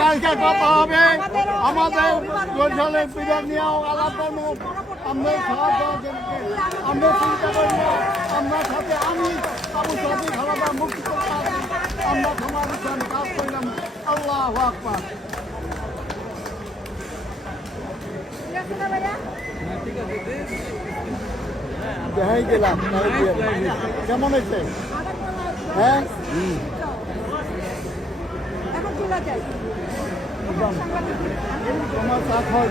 কালকে কথা হবে আমাদের বরিশালের পিলার নিয়েও আলাপ করবো। আমরা আমরা চিন্তা করবো আমরা সাথে আমি আবু সাথে খালাদা মুক্তি করতে আমরা সমাজ কাজ করলাম। আল্লাহু আকবার। দেখাই গেলাম কেমন হয়েছে? হ্যাঁ তোমার চা খাওয়াই